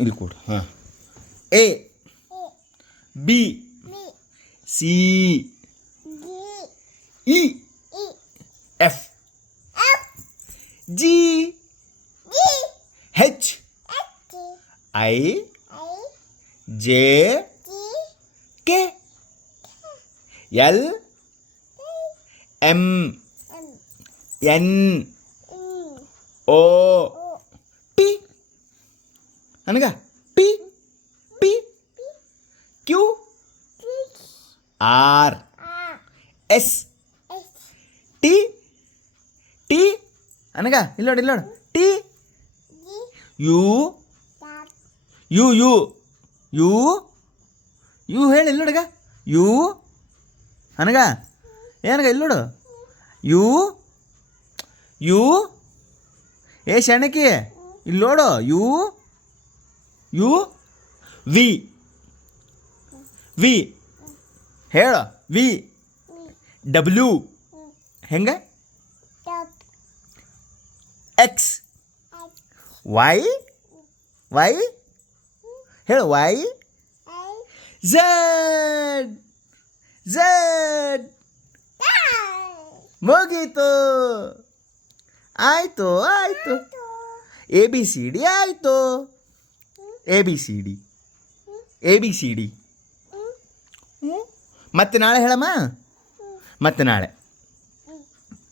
ಇಲ್ಲಿ ಕೊಡು. ಹಾಂ, A, B, C, E, F, G, H, I, J, K, L, M, N, O, P. ನನಗ P, P, Q, R, S, T, T. ನನಗ ಇಲ್ಲೋಡು ಇಲ್ಲೋಡು, T, U, U, U, U, U ಹೇಳಿ ಇಲ್ಲೋಡಗ, U. ನನಗ ಏನಗ ಇಲ್ಲೋಡು, ಯು, ಯು, ಏ ಶಣಕಿ ಇಲ್ಲೋಡು, ಯು, ಯು, ವಿ, ವಿ ಹೇಳು, ವಿ, ಡಬ್ಲ್ಯೂ ಹೆಂಗೆ, ಎಕ್ಸ್, ವೈ, ವೈ ಹೇಳು, ವೈ, ಝಡ್, ಝಡ್. ಮುಗೀತು, ಆಯಿತು ಆಯಿತು. ಎ ಬಿ ಸಿ ಡಿ ಆಯಿತು, A B C D, A B C D. ಮತ್ತೆ ನಾಳೆ ಹೇಳಮ್ಮ, ಮತ್ತೆ ನಾಳೆ.